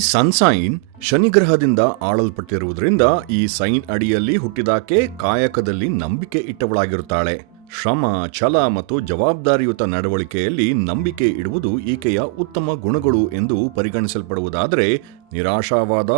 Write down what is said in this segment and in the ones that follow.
ಸನ್ಸೈನ್ ಶನಿಗ್ರಹದಿಂದ ಆಳಲ್ಪಟ್ಟಿರುವುದರಿಂದ ಈ ಸೈನ್ ಅಡಿಯಲ್ಲಿ ಹುಟ್ಟಿದಾಕೆ ಕಾಯಕದಲ್ಲಿ ನಂಬಿಕೆ ಇಟ್ಟವಳಾಗಿರುತ್ತಾಳೆ. ಶ್ರಮ, ಛಲ ಮತ್ತು ಜವಾಬ್ದಾರಿಯುತ ನಡವಳಿಕೆಯಲ್ಲಿ ನಂಬಿಕೆ ಇಡುವುದು ಈಕೆಯ ಉತ್ತಮ ಗುಣಗಳು ಎಂದು ಪರಿಗಣಿಸಲ್ಪಡುವುದಾದರೆ ನಿರಾಶಾವಾದ,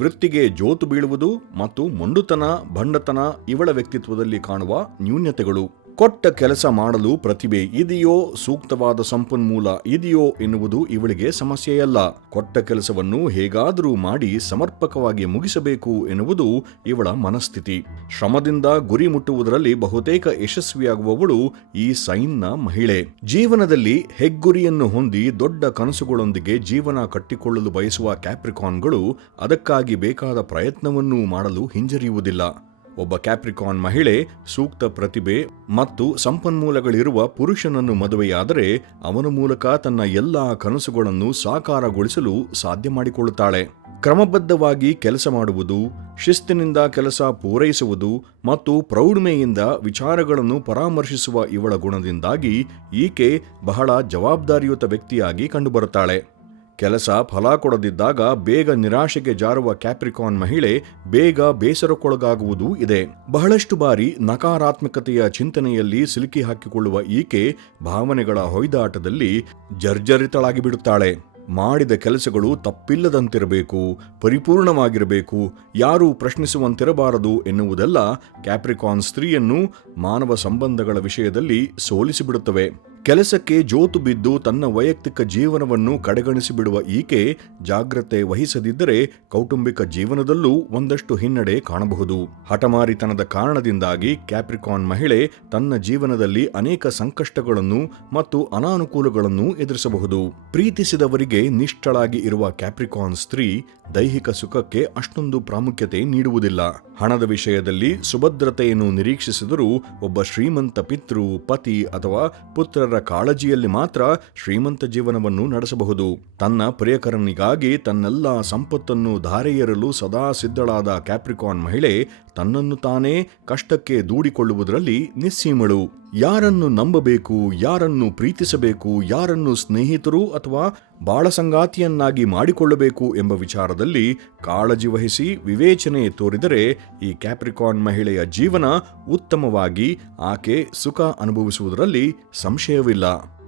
ವೃತ್ತಿಗೆ ಜೋತು ಬೀಳುವುದು ಮತ್ತು ಮೊಂಡುತನ, ಭಂಡತನ ಇವಳ ವ್ಯಕ್ತಿತ್ವದಲ್ಲಿ ಕಾಣುವ ನ್ಯೂನ್ಯತೆಗಳು. ಕೊಟ್ಟ ಕೆಲಸ ಮಾಡಲು ಪ್ರತಿಭೆ ಇದೆಯೋ ಸೂಕ್ತವಾದ ಸಂಪನ್ಮೂಲ ಇದೆಯೋ ಎನ್ನುವುದು ಇವಳಿಗೆ ಸಮಸ್ಯೆಯಲ್ಲ. ಕೊಟ್ಟ ಕೆಲಸವನ್ನು ಹೇಗಾದರೂ ಮಾಡಿ ಸಮರ್ಪಕವಾಗಿ ಮುಗಿಸಬೇಕು ಎನ್ನುವುದು ಇವಳ ಮನಸ್ಥಿತಿ. ಶ್ರಮದಿಂದ ಗುರಿ ಮುಟ್ಟುವುದರಲ್ಲಿ ಬಹುತೇಕ ಯಶಸ್ವಿಯಾಗುವವಳು ಈ ಸೈನ್ನ ಮಹಿಳೆ. ಜೀವನದಲ್ಲಿ ಹೆಗ್ಗುರಿಯನ್ನು ಹೊಂದಿ ದೊಡ್ಡ ಕನಸುಗಳೊಂದಿಗೆ ಜೀವನ ಕಟ್ಟಿಕೊಳ್ಳಲು ಬಯಸುವ ಕ್ಯಾಪ್ರಿಕಾನ್ಗಳು ಅದಕ್ಕಾಗಿ ಬೇಕಾದ ಪ್ರಯತ್ನವನ್ನೂ ಮಾಡಲು ಹಿಂಜರಿಯುವುದಿಲ್ಲ. ಒಬ್ಬ ಕ್ಯಾಪ್ರಿಕಾನ್ ಮಹಿಳೆ ಸೂಕ್ತ ಪ್ರತಿಭೆ ಮತ್ತು ಸಂಪನ್ಮೂಲಗಳಿರುವ ಪುರುಷನನ್ನು ಮದುವೆಯಾದರೆ ಅವನ ಮೂಲಕ ತನ್ನ ಎಲ್ಲಾ ಕನಸುಗಳನ್ನು ಸಾಕಾರಗೊಳಿಸಲು ಸಾಧ್ಯ ಮಾಡಿಕೊಳ್ಳುತ್ತಾಳೆ. ಕ್ರಮಬದ್ಧವಾಗಿ ಕೆಲಸ ಮಾಡುವುದು, ಶಿಸ್ತಿನಿಂದ ಕೆಲಸ ಪೂರೈಸುವುದು ಮತ್ತು ಪ್ರೌಢಮೆಯಿಂದ ವಿಚಾರಗಳನ್ನು ಪರಾಮರ್ಶಿಸುವ ಇವಳ ಗುಣದಿಂದಾಗಿ ಈಕೆ ಬಹಳ ಜವಾಬ್ದಾರಿಯುತ ವ್ಯಕ್ತಿಯಾಗಿ ಕಂಡುಬರುತ್ತಾಳೆ. ಕೆಲಸ ಫಲ ಕೊಡದಿದ್ದಾಗ ಬೇಗ ನಿರಾಶೆಗೆ ಜಾರುವ ಕ್ಯಾಪ್ರಿಕಾನ್ ಮಹಿಳೆ ಬೇಗ ಬೇಸರಕ್ಕೊಳಗಾಗುವುದೂ ಇದೆ. ಬಹಳಷ್ಟು ಬಾರಿ ನಕಾರಾತ್ಮಕತೆಯ ಚಿಂತನೆಯಲ್ಲಿ ಸಿಲುಕಿ ಹಾಕಿಕೊಳ್ಳುವ ಈಕೆ ಭಾವನೆಗಳ ಹೊಯ್ದಾಟದಲ್ಲಿ ಜರ್ಜರಿತಳಾಗಿ ಬಿಡುತ್ತಾಳೆ ಮಾಡಿದ ಕೆಲಸಗಳು ತಪ್ಪಿಲ್ಲದಂತಿರಬೇಕು, ಪರಿಪೂರ್ಣವಾಗಿರಬೇಕು, ಯಾರೂ ಪ್ರಶ್ನಿಸುವಂತಿರಬಾರದು ಎನ್ನುವುದೆಲ್ಲ ಕ್ಯಾಪ್ರಿಕಾನ್ ಸ್ತ್ರೀಯನ್ನು ಮಾನವ ಸಂಬಂಧಗಳ ವಿಷಯದಲ್ಲಿ ಸೋಲಿಸಿಬಿಡುತ್ತವೆ. ಕೆಲಸಕ್ಕೆ ಜೋತು ಬಿದ್ದು ತನ್ನ ವೈಯಕ್ತಿಕ ಜೀವನವನ್ನು ಕಡೆಗಣಿಸಿಬಿಡುವ ಈಕೆ ಜಾಗ್ರತೆ ವಹಿಸದಿದ್ದರೆ ಕೌಟುಂಬಿಕ ಜೀವನದಲ್ಲೂ ಒಂದಷ್ಟು ಹಿನ್ನಡೆ ಕಾಣಬಹುದು. ಹಠಮಾರಿತನದ ಕಾರಣದಿಂದಾಗಿ ಕ್ಯಾಪ್ರಿಕಾನ್ ಮಹಿಳೆ ತನ್ನ ಜೀವನದಲ್ಲಿ ಅನೇಕ ಸಂಕಷ್ಟಗಳನ್ನು ಮತ್ತು ಅನಾನುಕೂಲಗಳನ್ನು ಎದುರಿಸಬಹುದು. ಪ್ರೀತಿಸಿದವರಿಗೆ ನಿಷ್ಠಳಾಗಿ ಇರುವ ಕ್ಯಾಪ್ರಿಕಾನ್ ಸ್ತ್ರೀ ದೈಹಿಕ ಸುಖಕ್ಕೆ ಅಷ್ಟೊಂದು ಪ್ರಾಮುಖ್ಯತೆ ನೀಡುವುದಿಲ್ಲ. ಹಣದ ವಿಷಯದಲ್ಲಿ ಸುಭದ್ರತೆಯನ್ನು ನಿರೀಕ್ಷಿಸಿದರೂ ಒಬ್ಬ ಶ್ರೀಮಂತ ಪಿತೃ, ಪತಿ ಅಥವಾ ಪುತ್ರರ ಕಾಳಜಿಯಲ್ಲಿ ಮಾತ್ರ ಶ್ರೀಮಂತ ಜೀವನವನ್ನು ನಡೆಸಬಹುದು. ತನ್ನ ಪ್ರಿಯಕರನಿಗಾಗಿ ತನ್ನೆಲ್ಲ ಸಂಪತ್ತನ್ನು ಧಾರೆಯೇರಲು ಸದಾ ಸಿದ್ಧಳಾದ ಕ್ಯಾಪ್ರಿಕಾನ್ ಮಹಿಳೆ ತನ್ನನ್ನು ತಾನೇ ಕಷ್ಟಕ್ಕೆ ದೂಡಿಕೊಳ್ಳುವುದರಲ್ಲಿ ನಿಸ್ಸೀಮಳು. ಯಾರನ್ನು ನಂಬಬೇಕು, ಯಾರನ್ನು ಪ್ರೀತಿಸಬೇಕು, ಯಾರನ್ನು ಸ್ನೇಹಿತರು ಅಥವಾ ಬಾಳಸಂಗಾತಿಯನ್ನಾಗಿ ಮಾಡಿಕೊಳ್ಳಬೇಕು ಎಂಬ ವಿಚಾರದಲ್ಲಿ ಕಾಳಜಿ ವಹಿಸಿ ವಿವೇಚನೆ ತೋರಿದರೆ ಈ ಕ್ಯಾಪ್ರಿಕಾನ್ ಮಹಿಳೆಯ ಜೀವನ ಉತ್ತಮವಾಗಿ ಆಕೆ ಸುಖ ಅನುಭವಿಸುವುದರಲ್ಲಿ ಸಂಶಯವಿಲ್ಲ.